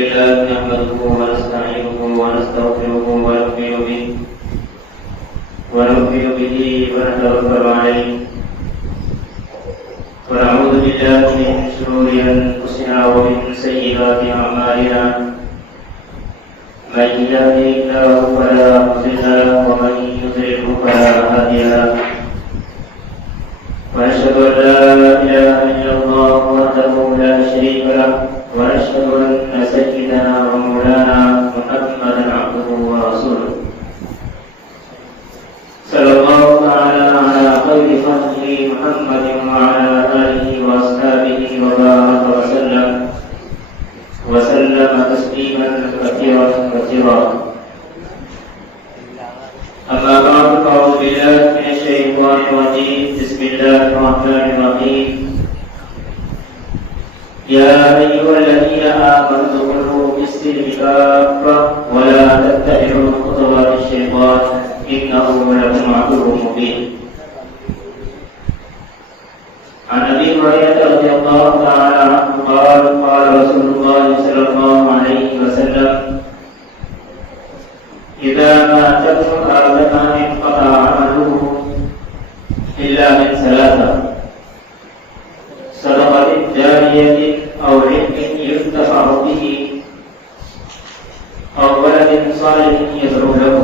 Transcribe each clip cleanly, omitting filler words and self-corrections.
لله نحمده ونستعينه ونستغفره ونؤمن به ونتوكل عليه ونعوذ بالله من شرور أنفسنا ومن سيئات أعمالنا من يهده الله فلا مضل له ومن يضلل فلا هادي له ونشهد أن لا إله إلا الله وحده لا شريك له ونشهد أن سيدنا ومولانا محمدا عبده ورسوله صلى الله تعالى على خير خلقه محمد وعلى آله وأصحابه وبارك وسلم تسليما كثيرا كثيرا. أما بعد فأعوذ بالله من الشيطان الرجيم. بسم الله الرحمن الرحيم. يا أيها الذين آمنوا ادخلوا في السلم كافة ولا تتبعوا خطوات الشيطان إنه لكم عدو مبين. عن أبي هريرة رضي الله تعالى عنه قال قال رسول الله صلى الله عليه وسلم إذا مات ابن آدم انقطع عمله إلا من ثلاثة: صدقة جارية أو علم ينتفع به أو ولد صالح يدعو له.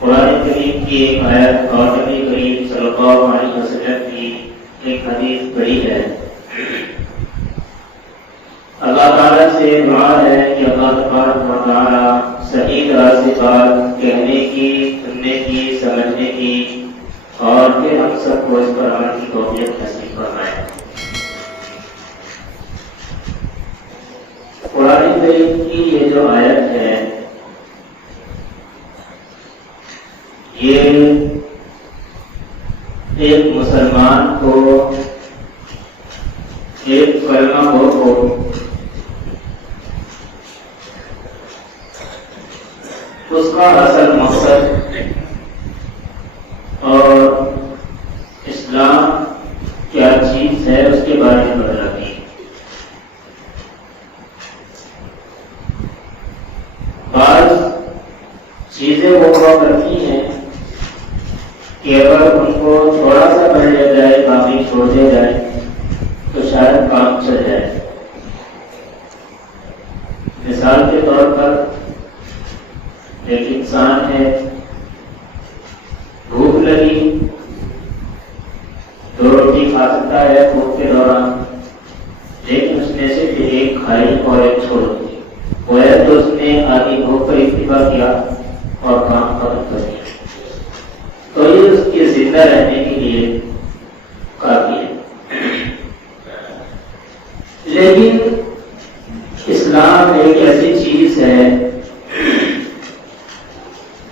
قرآن کریم کی ایک آیت اور نبی کریم صلی اللہ علیہ وسلم کی ایک حدیث پڑھی ہے. اللہ تعالیٰ سے دعا ہے کہ اللہ تبارک و تعالیٰ صحیح طرح سے بات کہنے کی، سننے کی، سمجھنے کی اور پھر ہم سب کو اس پر عمل کی توفیق نصیب فرمائے. قرآن کریم کی یہ جو آیت ہے یہ ایک مسلمان کو ایک کلمہ گو کو اس کا اصل مقصد اور اسلام کیا چیز ہے اس کے بارے میں بتلاتی ہے. بعض چیزیں وہ ہوا کرتی ہیں کہ اگر ان کو تھوڑا سا پڑھ لیا جائے، باقی چھوڑ دیا جائے تو شاید کام چل جائے. مثال کے طور پر ایک انسان ہے، بھوک لگی، 2 روٹی کھا سکتا ہے بھوک کے دوران، لیکن اس میں سے پھر ایک کھائی اور ایک چھوڑ دی. گویا تو اس نے آدھی بھوک پر اکتفا کیا اور کام ختم کر دیا. تو یہ اس کے زندہ رہنے کے لیے کافی ہے. لیکن اسلام ایک ایسی چیز ہے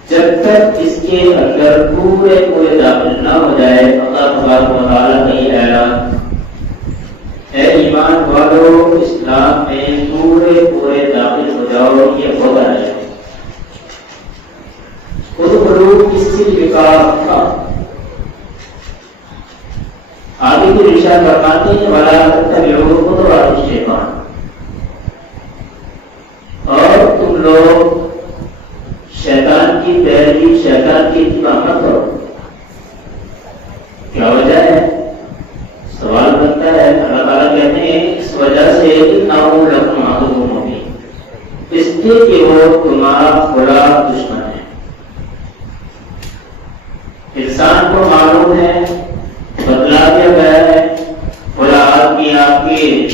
جب تک اس کے اندر پورے داخل نہ ہو جائے. اللہ تبارک و تعالیٰ کا یہ اعلان، اے ایمان والو اسلام میں پورے داخل ہو جاؤ، یہ ہوگا نہیں. ادخلوا فی السلم کافہ. آگے کی ارشاد فرماتے ہیں ولا تتبعوا خطوات الشیطان، اور تم لوگ شیطان کی پیروی، شیطان کی اتباع مت کرو. کیا وجہ ہے؟ سوال بنتا ہے. اللہ تعالیٰ کہتے ہیں اس وجہ سے انہ لکم عدو مبین، اس لیے کہ وہ تمہارا بڑا دشمن ہے. انسان کو معلوم ہے، بتلا دیا گیا ہے، بڑا آدمی آپ کی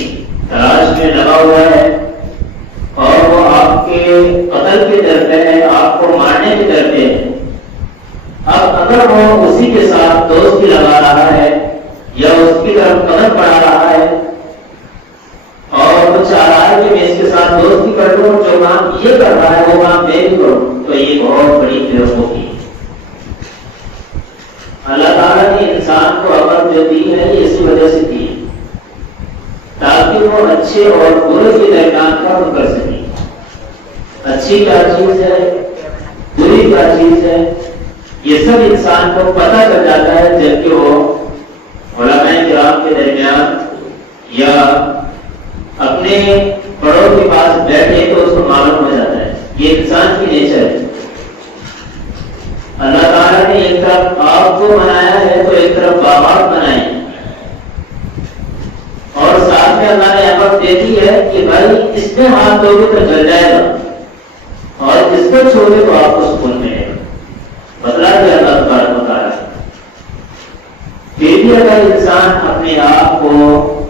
تلاش میں لگا ہوا ہے اور وہ آپ کے قتل کے ڈرتے ہیں، آپ کو مارنے کے ڈرتے ہیں. اب اگر وہ اسی کے ساتھ دوستی لگا رہا ہے یا اس کی طرف قدم بڑھا رہا ہے اور وہ چاہ رہا ہے کہ میں اس کے ساتھ دوستی کر لوں، جو کام یہ کر رہا ہے وہ کام میں بھی کروں، تو یہ بہت بڑی بیوقوفی ہے. اللہ تعالیٰ نے انسان کو عقل جو دی ہے یہ اسی وجہ سے دی تاکہ وہ اچھے اور برے کے درمیان فرق کر سکے. اچھی کیا چیز ہے، بری کیا چیز ہے، یہ سب انسان کو پتہ چل جاتا ہے جبکہ وہ علماء کرام کے درمیان یا اپنے بڑوں کے پاس بیٹھے تو اس کو معلوم ہو جاتا ہے. یہ انسان کی نیچر ہے. اللہ تعالیٰ نے ایک طرف آپ کو بنایا ہے تو ایک طرف باغات بنائے ہیں، اور ساتھ میں اللہ نے امر دے دی ہے کہ بھائی اس میں ہاتھ دو گے تو جل جائے گا، اور اس کو چھوڑے تو آپ کو سکون ملے گا. بدلا دیا اللہ تبارک و تعالیٰ. پھر بھی اگر انسان اپنے آپ کو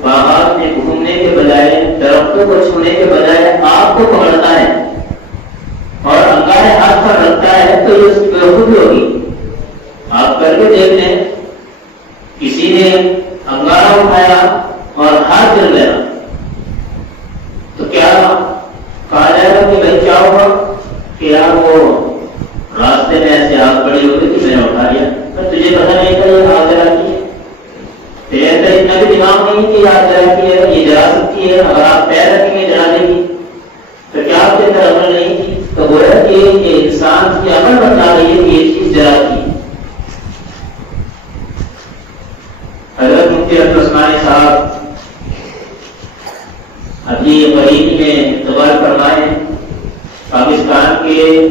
باغات میں گھومنے کے بجائے، درختوں کو چھونے کے بجائے آپ کو پکڑتا ہے اور انگارے ہاتھ پر رکھتا ہے تو یہ اس کی بےخودی ہوگی. آپ کر کے دیکھ لیں، کسی نے انگارا اٹھایا اور ہاتھ جل گیا تو کیا کہا جائے گا کہ بھائی کیا ہوا؟ کہ یار وہ راستے میں ایسے آگ بڑی ہو گئی کہ میں نے اٹھا لیا. پر تجھے پتا نہیں تھا یہ آگ جلا کی ہے، تیرے اندر اتنا بھی دماغ نہیں کہ یہ آگ جلا کی ہے، یہ جلا سکتی ہے، اگر آپ پیر رکھیں گے جلا دے گی. تو کیا آپ کے اندر عمل نہیں تھی؟ تو گویا کہ یہ انسان کی عمل بتا رہی ہے کہ یہ چیز جلا کی. حضرت مفتی اختر عثمانی صاحب ابھی قریب میں انتقال فرمائے، پاکستان کے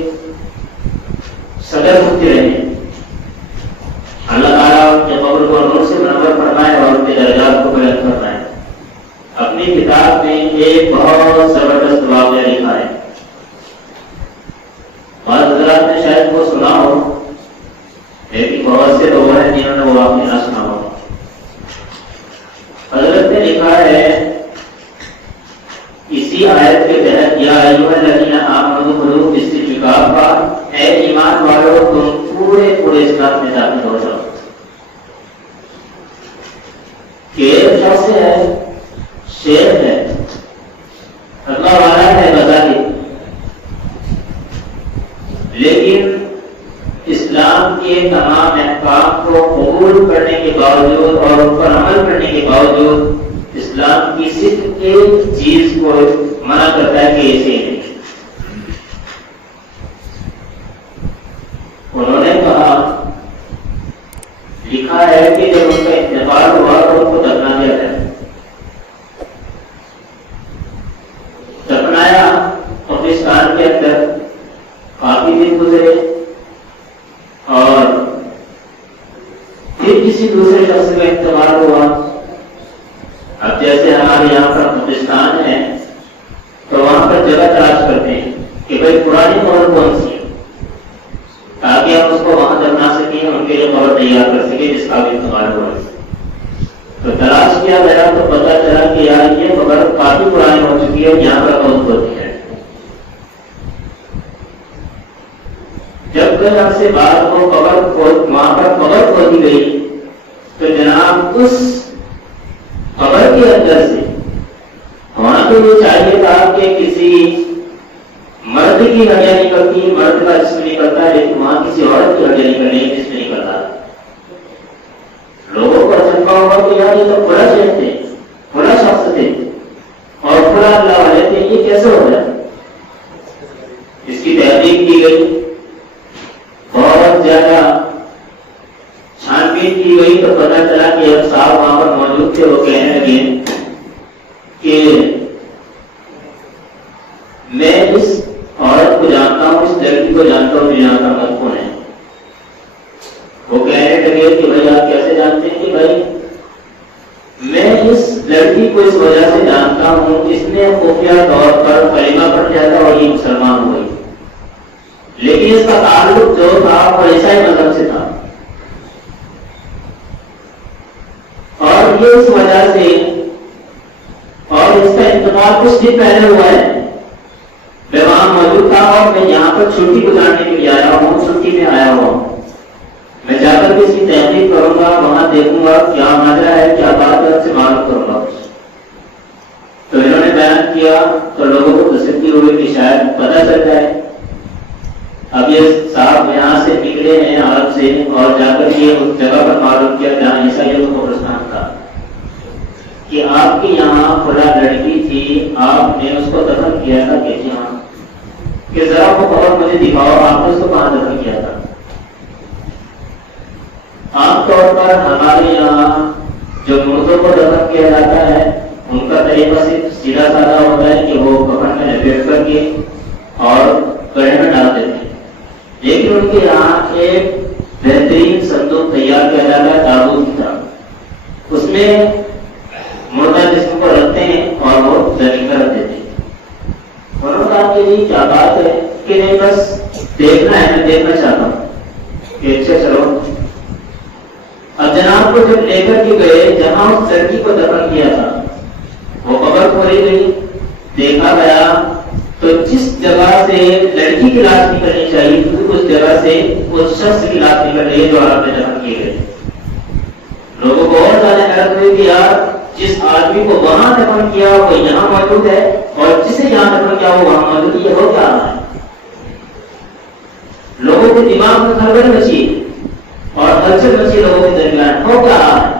صدر مفتی رہے. اللہ تعالیٰ کے قبر کو نور سے منور فرمائے اور ان کے درجات کو بلند فرمائے. اپنی کتاب میں ایک بہت زبردست واقعہ لکھا ہے. بعض حضرات نے شاید وہ سنا ہو، لیکن بہت سے لوگ ہیں جنہوں نے وہ واقعہ نہ سنا ہو. حضرت نے لکھا ہے اسی آیت کے تحت، یا ایھا الذین آمنوا ادخلوا فی السلم کافۃ، اے ایمان والو تم پورے اسلام میں داخل ہو جاؤ. کہ ایک شخص ہے، شیخ ہے، اللہ والا ہے بظاہر، لیکن اسلام کے تمام احکام کو قبول کرنے کے باوجود اور ان پر عمل کرنے کے باوجود اسلام کی صرف ایک چیز کو منع کرتا ہے کہ ایسے نہیں. انہوں نے کہا، لکھا ہے کہ جب ان کا انتقال ہوا تو ان کو دفنا دیا گیا. دفنایا پاکستان کے اندر، کافی دن گزرے اور پھر کسی دوسرے شخص کا انتقال ہوا. اب جیسے ہمارے یہاں پر پاکستان ہے تو وہاں پر جگہ تلاش کرتے ہیں کہ بھائی پرانی قبر کون سی ہے تاکہ ہم اس کو وہاں دفنا سکیں، ان کے لیے قبر تیار کر سکیں جس کا بھی انتقال ہوا. تو تلاش کیا گیا تو پتا چلا کہ یار یہ قبر کافی پرانی ہو چکی ہے، یہاں پر بہت ہوتی ہے. جب کئی عرصے بعد وہ وہاں پر قبر کھودی گئی تو جناب اس قبر کے اندر سے وہاں تو یہ چاہیے تھا کہ کسی مرد کی ہڈیاں نکلتی، مرد کا جسم نکلتا ہے، لیکن وہاں کسی عورت کی ہڈیاں نکل رہی جس میں نکلتا. لوگوں کو اچھا ہوگا کہ یار یہ تو بڑا شیخ تھے، بڑا شخص تھے اور بڑا اللہ والے تھے، یہ کیسے ہو گیا؟ اس کی تحقیق کی گئی، بہت زیادہ چھان بین کی گئی تو پتا چلا کہ ایک صاحب وہاں پر موجود تھے. وہ کہنے لگے کہ میں اس عورت کو جانتا ہوں، اس لڑکی کو جانتا ہوں، مجھے جانتا ہوں کون ہے. وہ کہنے لگے کہ بھائی آپ کیسے جانتے ہیں؟ کہ بھائی میں اس لڑکی کو اس وجہ سے جانتا ہوں، اس نے خفیہ طور پر کلمہ پڑھ لیا تھا اور یہ مسلمان ہو گئی، لیکن اس کا تعلق جو تھا وہ عیسائی مذہب سے تھا، اور یہ اس وجہ سے، اور اس کا انتقال کچھ دن پہلے ہوا ہے. میں وہاں موجود تھا اور میں یہاں پر چھٹی گزارنے کے لیے آیا ہوں، چھٹی میں آیا ہوا ہوں. میں جا کر اس کی تحقیق کروں گا، وہاں دیکھوں گا کیا ماجرا ہے، کیا بات ہے، سے معلوم کروں گا. تو انہوں نے بیان کیا تو لوگوں کو تسلی ہوئی کہ شاید پتہ چل جائے. اب یہ صاحب یہاں سے نکلے ہیں عرب سے اور جا کر یہ اس جگہ پر معلوم کیا جہاں عیسائیوں کا قبرستان تھا کہ آپ کے یہاں فلاں لڑکی تھی، آپ نے اس کو دفن کیا تھا. کہ جی ہاں. کہ ذرا وہ قبر مجھے دکھاؤ، آپ نے اس کو کہاں دفن کیا تھا. عام طور پر ہمارے یہاں جو مردوں کو دفن کیا جاتا ہے ان کا طریقہ صرف سیدھا سادہ ہوتا ہے کہ وہ کفن میں لپیٹ کر کے اور گڑھے میں ڈال دیتے ہیں، لیکن ان کے یہاں ایک بہترین صندوق تیار کیا جاتا ہے تابوت کی طرح، اس میں مردہ جسم کو رکھتے ہیں اور وہ زمین پر رکھ دیتے ہیں۔ انہوں نے کہا کہ یہ کیا بات ہے کہ نہیں بس دیکھنا ہے، میں دیکھنا چاہتا ہوں کہ اچھا چلو۔ اب جناب کو جب لے کر کے گئے جہاں اس لڑکی کو دفن کیا تھا وہ قبر کھولی گئی، دیکھا گیا تو جس جگہ سے لڑکی کی لاش نکلنی چاہیے اس جگہ سے اس شخص کی لاش نکل رہی ہے جو آپ نے دفن کیے گئے۔ لوگوں کو اور زیادہ حیرت ہوئی کہ یار جس آدمی کو وہاں دفن کیا وہ یہاں موجود ہے اور جسے یہاں دفن کیا وہ وہاں موجود ہے، یہ ہو کیا رہا ہے؟ لوگوں کے دماغ میں خلبل مچی اور ہلچل مچی لوگوں کے درمیان، ہو کیا رہا ہے؟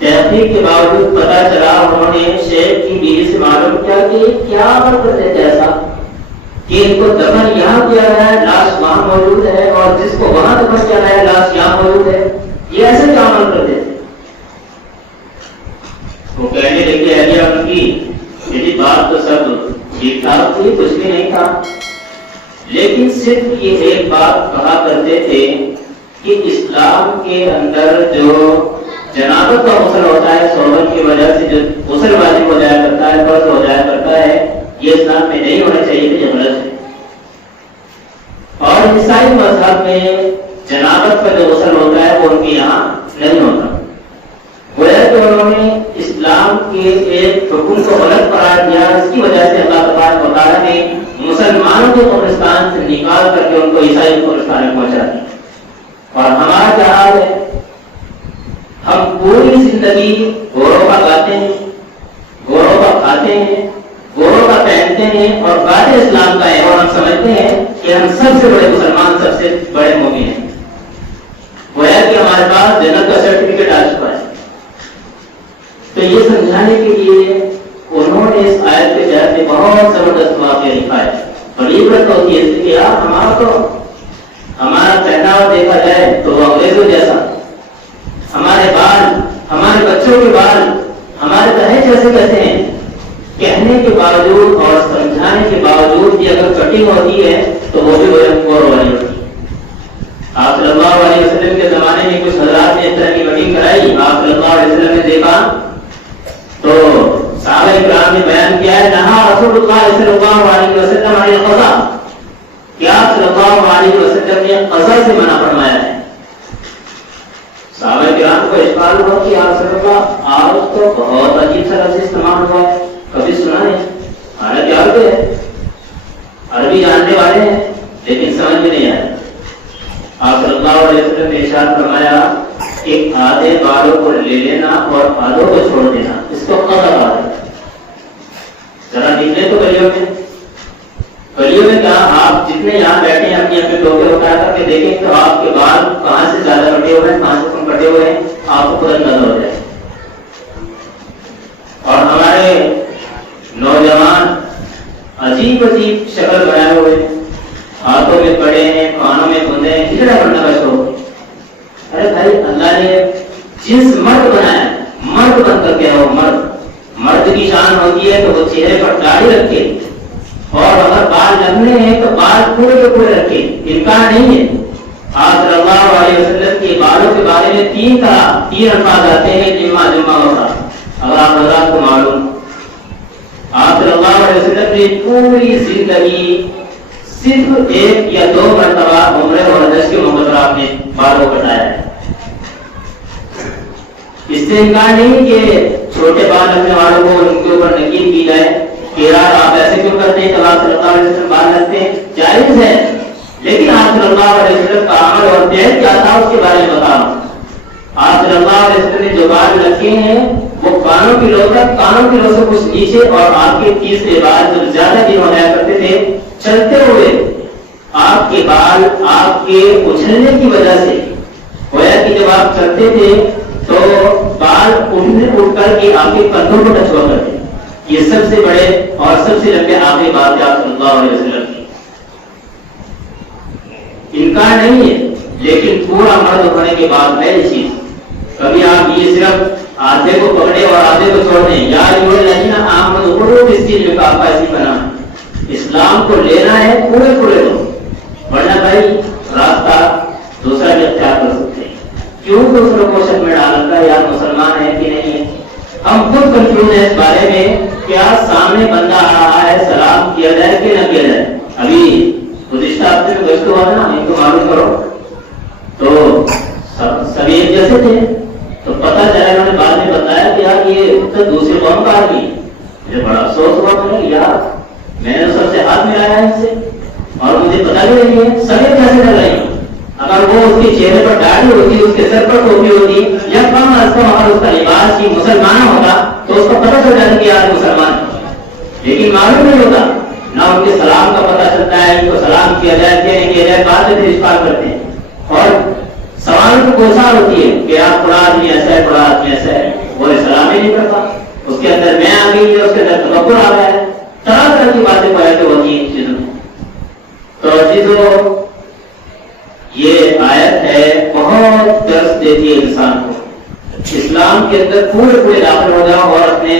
تحقیق کے باوجود پتا چلا، انہوں نے شیخ کی بیوی سے معلوم کیا کہ یہ کیا عمل کرتے تھے ایسا کہ ان کو دفن یہاں کیا گیا ہے، لاش وہاں موجود ہے، اور جس کو وہاں دفن کیا گیا ہے لاش یہاں موجود ہے، یہ ایسے کیا عمل کرتے تھے؟ وہ کہنے لگے آئیڈیا ان کی میری بات تو سب ٹھیک ٹھاک تھی، کچھ بھی نہیں تھا، لیکن صرف یہ ایک بات کہا کرتے تھے کہ اسلام کے اندر جو جنابت کا غسل ہوتا ہے صحبت کی وجہ سے جو غسل واجب ہو جایا کرتا ہے، فرض ہو جایا کرتا ہے، یہ اسلام میں نہیں ہونا چاہیے تھا، یہ غلط ہے۔ اور عیسائی مذہب میں جنابت کا جو غسل ہوتا ہے وہ ان کے یہاں نہیں ہوتا۔ گویا کہ انہوں نے اسلام کے ایک حکم کو غلط قرار دیا، اس کی وجہ سے اللہ تبارک و تعالیٰ نے مسلمانوں کو قبرستان سے نکال کر کے ان کو عیسائی قبرستان میں پہنچا دیا۔ اور ہمارا کیا حال ہے؟ ہم پوری زندگی گوروں کا گاتے ہیں، گوروں کا کھاتے ہیں، گوروں کا پہنتے ہیں اور بات اسلام کا ہے، اور ہم سمجھتے ہیں کہ ہم سب سے بڑے مسلمان، سب سے بڑے مومن ہیں، گویا کہ ہمارے پاس جنت کا سرٹیفکیٹ آ چکا ہے۔ تو یہ سمجھانے کے لیے انہوں نے اس آیت کے تحت میں بہت زبردست واقعہ لکھا ہے، اور یہ بات ہوتی ہے اس لیے ہمارا پہناوا دیکھا جائے تو وہ انگریزوں جیسا، ہمارے بال، ہمارے بچوں کے بال ہمارے دہیج جیسے کیسے ہیں، کہنے کے باوجود اور سمجھانے کے باوجود بھی اگر کٹنگ ہوتی ہے تو وہ بھی غور والی ہوتی ہے۔ آپ صلی اللہ علیہ وسلم کے زمانے میں کچھ حضرات نے اس طرح کی کٹنگ کرائی، آپ صلی اللہ علیہ وسلم نے دیکھا تو صحابہ کرام نے بیان کیا ہے نہا رسول اللہ صلی اللہ علیہ وسلم عن القضاء، کہ آپ صلی اللہ علیہ وسلم نے قضاء سے منع فرمایا ہے۔ صحابہ کرام کو اشکال ہوا کہ یا رسول اللہ آج تو بہت عجیب سا لفظ استعمال ہوا ہے، کبھی سنا نہیں، حالانکہ عربی ہے، عربی جاننے والے ہیں لیکن سمجھ میں نہیں آیا۔ آپ صلی اللہ علیہ وسلم نے ارشاد فرمایا کہ آدھے بالوں کو لے لینا اور آدھوں کو چھوڑ دینا، اس کو قضا کہا ہے۔ ذرا نکلے تو گلیوں میں کیا آپ جتنے یہاں بیٹھے ہیں اپنی اپنے ٹوپے اٹھا کر کے دیکھیں تو آپ کے بال کہاں سے زیادہ کٹے ہوئے ہیں، کہاں سے کم کٹے ہوئے ہیں، آپ کو خود اندازہ ہو جائے۔ اور ہمارے نوجوان عجیب عجیب شکل بنائے ہوئے، ہاتھوں میں پڑے ہیں، کانوں میں گندے ہیں، ہجڑا بننا کا شوق۔ ارے بھائی اللہ نے جنس مرد بنایا، مرد بن کر کے ہو، مرد کی شان ہوتی ہے تو وہ چہرے پر داڑھی رکھے، اور اگر بال لمبے ہیں تو بال پورے کے پورے رکھے، امکان نہیں ہے۔ آپ صلی اللہ علیہ وسلم کے بالوں کے بارے میں تین الفاظ آتے ہیں، جمعہ جمعہ ہوتا، اگر آپ حضرات کو معلوم۔ آپ صلی اللہ علیہ وسلم نے پوری زندگی صرف ایک یا دو مرتبہ عمرہ اور حج کے موقع پر آپ نے بالوں کٹایا ہے۔ اس سے امکان نہیں کہ چھوٹے بال رکھنے والوں کو ان کے اوپر نکیل کی جائے کہ یار آپ ایسے کیوں کرتے ہیں، جب آپ صلی اللہ علیہ وسلم بال رکھتے ہیں، جائز ہے، لیکن آپ صلی اللہ علیہ وسلم کا عمل اور فعل کیا تھا اس کے بارے میں بتا رہا ہوں۔ آپ صلی اللہ علیہ وسلم نے جو بال رکھے ہیں وہ کانوں کی لو تک، کانوں کی لو سے کچھ نیچے، اور آپ کے تیسرے بال جب زیادہ دن ہو جایا کرتے تھے چلتے ہوئے آپ کے بال آپ کے اچھلنے کی وجہ سے گویا کہ جب آپ چلتے تھے تو بال اٹھ کر کے آپ کے کندھوں کو ٹچ ہوا کرتے۔ یہ سب سے بڑے اور سب سے لمبے آخری بات ہے آپ صلی اللہ علیہ وسلم کی۔ امکان نہیں ہے، لیکن پورا مرد ہونے کے بعد ہے یہ چیز۔ کبھی آپ یہ صرف آدھے کو پکڑے اور آدھے کو چھوڑ دیں. یا لیکن آمنوا ادخلوا فی السلم کافہ ایسی بنا. اسلام کو لینا ہے پورے پورے لو، ورنہ بھائی راستہ دوسرا بھی اختیار کر سکتے ہیں. کیوں دوسروں کو شک میں ڈال رکھا یار مسلمان ہے کہ نہیں ہے. ہم خود کنفیوز ہیں اس بارے میں کیا سامنے بندہ آ رہا ہے سلام کیا جائے کہ نہ کیا جائے. ابھی گزشتہ ہفتے میں گشت ہوا نا، ان کو معلوم کرو تو سبھی ایک جیسے تھے، تو پتہ چلا انہوں نے بعد میں بتایا کہ یار یہ تو دوسرے قوم کا آدمی. مجھے بڑا افسوس ہوا کہ یار میں نے سب سے ہاتھ ملایا ہے ان سے اور مجھے پتا بھی نہیں ہے سب ایک کیسے کر رہی ہوں. اگر وہ اس کے چہرے پر داڑھی ہوتی، اس کے سر پر ٹوپی ہوتی یا کم از کم اگر اس کا لباس ہی مسلمان ہوتا تو اس کو پتہ چل جاتا کہ آج مسلمان ہے. لیکن معلوم نہیں ہوتا، نہ ان کے سلام کا پتہ چلتا ہے ان کو سلام کیا جائے کہ نہیں کیا جائے. بعد میں پھر اشکال کرتے ہیں اور سوال کی کوشش ہوتی ہے کہ آپ فلاں آدمی ایسا ہے فلاں آدمی ایسا ہے، وہ سلام ہی نہیں کرتا. اس کے اندر میں آ گئی ہے، اس کے اندر تکبر آ گیا ہے، طرح طرح کی باتیں پیدا ہوتی ہیں چیزوں میں. تو چیزوں یہ آیت ہے بہت درس دیتی ہے انسان کو. اسلام کے اندر پورے پورے داخل ہو جاؤ اور اپنے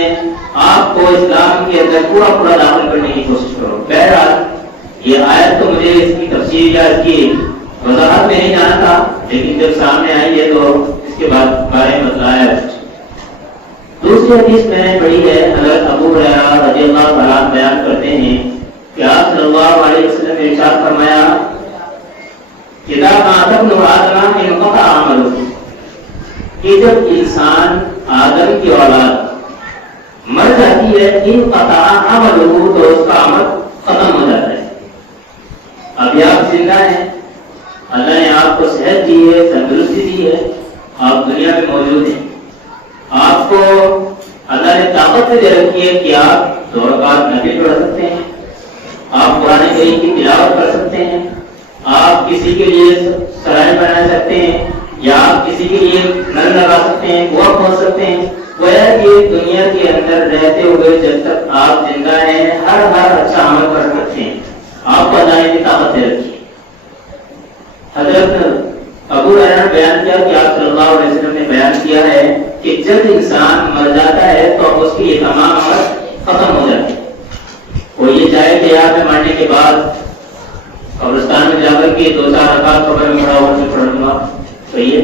آپ کو اسلام کے اندر پورا پورا داخل کرنے کی کوشش کرو. بہرحال یہ آیت تو مجھے اس کی تفسیر یا اس کی وضاحت میں نہیں جانا تھا، لیکن جب سامنے آئی ہے تو اس کے بعد بارے میں بتلایا. دوسری حدیث میں نے پڑھی ہے، حضرت ابو ہریرہ رضی اللہ تعالیٰ بیان کرتے ہیں کہ آپ صلی اللہ علیہ وسلم نے ارشاد فرمایا اذا مات ابن آدم انقطع عمله، کہ جب انسان آدم کی اولاد مر جاتی ہے انقطع عمله تو اس کا عمل ختم ہو جاتا ہے. ابھی آپ زندہ ہیں، اللہ نے آپ کو صحت دی ہے، تندرستی دی ہے، آپ دنیا میں موجود ہیں، آپ کو اللہ نے طاقت دے رکھی ہے کہ آپ 2 رکعت نفل پڑھ سکتے ہیں، آپ قرآن کریم کی تلاوت کر سکتے ہیں، آپ کسی کے لیے سرائے بنا سکتے ہیں یا آپ کسی کے لیے نل لگا سکتے ہیں، کنواں کھود سکتے ہیں. گویا کہ دنیا کے اندر رہتے ہوئے جب تک آپ زندہ ہیں ہر اچھا عمل کر سکتے ہیں. آپ کو اللہ نے طاقت دے رکھی ہے. حضرت ابو ہریرہ نے بیان کیا کہ آپ صلی اللہ علیہ وسلم نے بیان کیا ہے کہ جب انسان مر جاتا ہے تو اس کی یہ تمام عمل ختم ہو جاتی ہے. وہ یہ چاہے کہ یار میں مرنے کے بعد قبرستان میں جا کر کے 2-4 رکعت قبر میں کھڑا ہو کے پڑھ لوں گا، تو یہ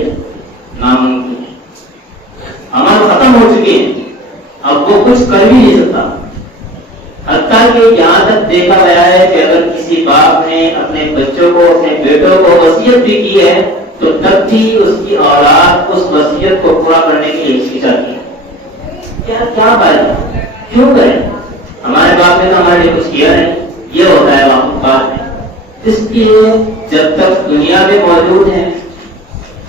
ناممکن ہے. عمل ختم ہو چکے ہیں، اب وہ کچھ کر بھی نہیں سکتا. حتیٰ کہ یہاں تک دیکھا گیا ہے کہ اگر کسی باپ نے اپنے بچوں کو اپنے بیٹوں کو وصیت بھی کی ہے تو تب بھی اس کی اولاد اس وصیت کو پورا کرنے کے لیے ہچکچاتی ہے. کیا بات کیوں کریں؟ ہمارے باپ نے تو ہمارے لیے کچھ کیا نہیں. یہ ہوتا ہے بات میں. اس لیے جب تک دنیا میں موجود ہیں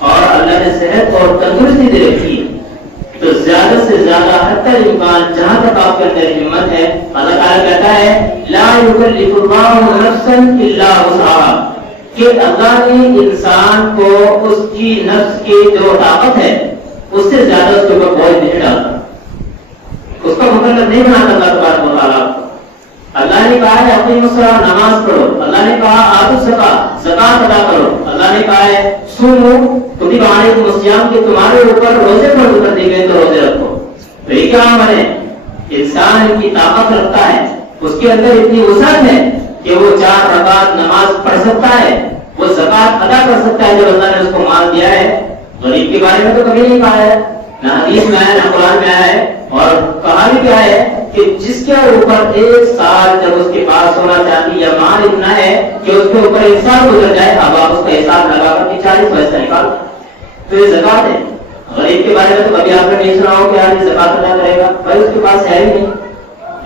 اور اللہ نے صحت اور تندرستی دے رکھی ہے تو زیادہ سے زیادہ حتی الامکان جہاں تک آپ کے اندر ہمت ہے، اللہ تعالیٰ کہتا ہے لا یکلف اللہ نفسا الا وسعها، کہ اللہ نے انسان کو اس کی نفس کی جو طاقت ہے اس سے زیادہ اس کے اوپر بوجھ نہیں ڈالتا، اس کا مقرر نہیں بناتا اللہ تبارک و تعالیٰ. اللہ نے کہا ہے اقیموا الصلاۃ، نماز پڑھو. اللہ نے کہا آتوا الزکاۃ، زکات ادا کرو. اللہ نے کہا ہے صوموا کتب علیکم الصیام، کہ تمہارے اوپر روزے فرض کر دیے گئے تو روزے رکھو. تو یہ کیا عمل ہے؟ انسان کی طاقت رکھتا ہے، اس کے اندر اتنی وسعت ہے کہ وہ 4 رکعت نماز پڑھ سکتا ہے، وہ زکات ادا کر سکتا ہے جب اللہ نے اس کو مال دیا ہے. غریب کے بارے میں تو کبھی نہیں کہا ہے، نہ حدیث میں آیا نہ قرآن میں آیا ہے. اور کہا بھی کیا ہے کہ جس کے اوپر 1 سال جب اس کے پاس سونا چاندی یا مال اتنا ہے کہ اس کے اوپر 1 سال گزر جائے، اب آپ اس کا حساب لگا کر کے 40 پیسہ نکال، تو یہ زکات ہے. غریب کے بارے میں تو کبھی آپ نے نہیں سنا ہو کہ آج زکات ادا کرے گا، بھائی اس کے پاس ہے ہی نہیں.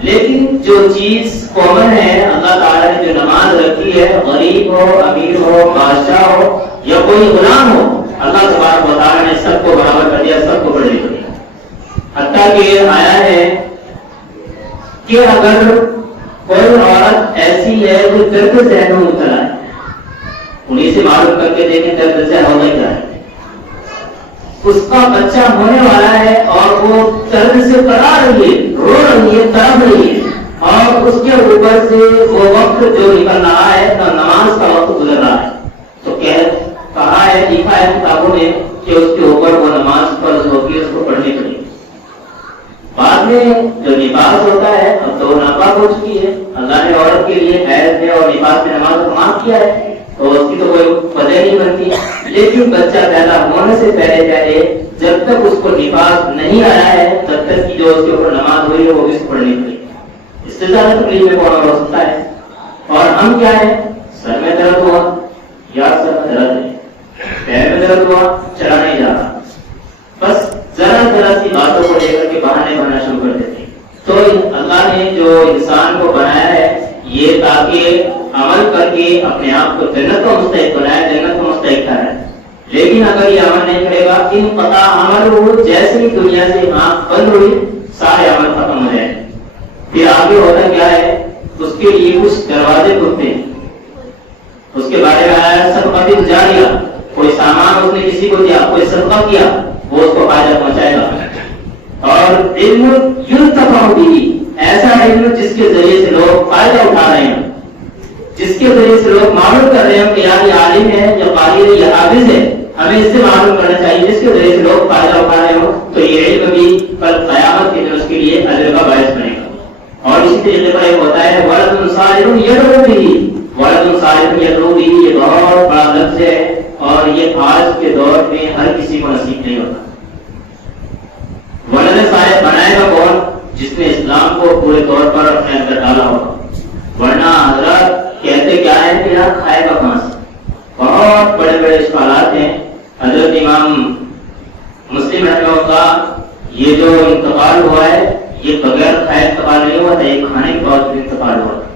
لیکن جو چیز کامن ہے، اللہ تعالیٰ نے جو نماز رکھی ہے، غریب ہو، امیر ہو، بادشاہ ہو یا کوئی غلام ہو، اللہ تبارک و تعالیٰ نے سب کو برابر کر دیا، سب کو بڑھے کر دیا. حتیٰ کہ یہ آیا ہے کہ اگر کوئی عورت ایسی ہے جو درد ذہن میں مبتلا ہے، انہیں سے معلوم کر کے دیکھیں درد ذہن ہوتا کیا ہے. اس کا بچہ ہونے والا ہے اور وہ درد سے تڑا رہی ہے، رو رہی ہے، تڑپ رہی ہے، اور اس کے اوپر سے وہ وقت جو نکل رہا ہے تو نماز کا وقت گزر رہا ہے، تو کہا ہے لکھا ہے کتابوں میں کہ اس کے اوپر وہ نماز فرض ہوگی، اس کو پڑھنی پڑے گی. میں جو نفاس ہوتا ہے اب تو ناپاک ہو چکی ہے. اللہ نے عورت کے لیے حیض میں اور نفاس میں نماز کو معاف کیا ہے تو اس کی تو کوئی وجہ نہیں بنتی. لیکن بچہ پیدا ہونے سے پہلے جب تک اس کو نفاس نہیں آیا ہے تب تک کی جو اس کے اوپر نماز ہوئی ہے وہ بھی پڑھنی پڑے. اس سے زیادہ تکلیف میں کون ہو سکتا ہے؟ اور ہم کیا ہے، سر میں درد ہوا یا سر میں درد ہے، پیر میں درد ہوا چلا نہیں جا رہا، بس ذرا سی باتوں کو لے کر کے بہانے بنانا شروع کر دیتے. تو اللہ نے جو انسان کو بنایا ہے یہ تاکہ عمل کر کے اپنے آپ کو جنت کا مستحق بنایا، جنت کا مستحق ٹھہرائے. لیکن اگر یہ عمل نہیں کرے گا ان قطع عمل ہو، جیسے ہی دنیا سے آنکھ بند ہوئی سارے عمل ختم ہو جائے. پھر آگے ہوتا کیا ہے، اس کے لیے کچھ دروازے کھلتے ہیں. اس کے بارے میں آیا صدقہ جاریہ، کوئی سامان اس نے کسی کو دیا، کوئی صدقہ کیا وہ اس کو فائدہ پہنچائے گا. اور علم ینتفع بہ، ایسا علم جس کے ذریعے سے لوگ فائدہ اٹھا رہے ہیں، جس کے ذریعے سے لوگ معلوم کر رہے ہیں کہ یار یہ عالم ہے یا قاری ہے یا حافظ ہے، ہمیں اس سے معلوم کرنا چاہیے، جس کے ذریعے سے لوگ فائدہ اٹھا رہے ہو تو یہ علم بھی کل قیامت کے دن اس کے لیے اجر کا باعث بنے گا. اور اسی طریقے پر ایک ہوتا ہے ولد صالح یدعو بہ، ولد صالح یدعو بہ، یہ بہت بڑا لفظ ہے اور یہ آج کے دور میں ہر کسی کو نصیب نہیں ہوتا. ولد صالح بنائے گا کون؟ جس نے اسلام کو پورے طور پر اپنے اندر ڈالا ہوگا. ورنہ حضرات کہتے کیا ہے کہ یار کھائے گا کہاں سے؟ بہت بڑے بڑے اشکالات ہیں. حضرت امام مسلم رحمہ اللہ یہ جو انتقال ہوا ہے یہ بغیر کھائے انتقال نہیں ہوا تھا، یہ کھانے کے بعد انتقال ہوا تھا.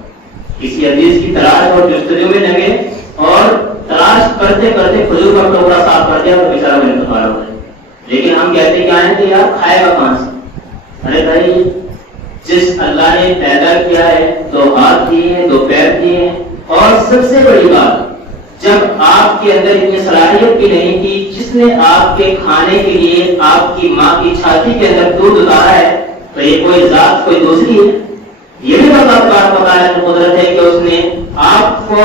کسی حدیث کی تلاش اور جستجو میں لگے اور تلاش کرتے کرتے کھجور کا ٹوکرا صاف کر دیا تو بیچارہ میں انتقال ہو گیا. لیکن ہم کہتے کیا ہیں کہ یار کھائے گا کہاں سے؟ ارے بھائی جس اللہ نے پیدا کیا ہے، دو ہاتھ دیے ہیں، دو پیر دیے ہیں، اور سب سے بڑی بات جب آپ کے اندر اتنی صلاحیت بھی نہیں تھی، جس نے آپ کے کھانے کے لیے آپ کی ماں کی چھاتی کے اندر دودھ اتارا ہے تو یہ کوئی ذات کوئی دوسری ہے. یہ بھی بتا ہے قدرت ہے کہ اس نے آپ کو،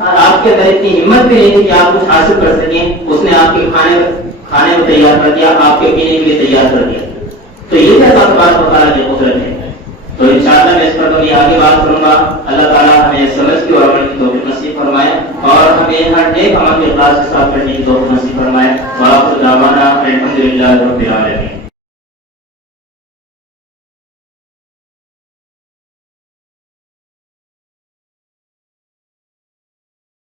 آپ کے اندر اتنی ہمت بھی نہیں تھی کہ آپ کچھ حاصل کر سکیں، اس نے آپ کے کھانے میں تیار کر دیا، آپ کے پینے کے لیے تیار کر دیا. تو یہ کیا بات بتا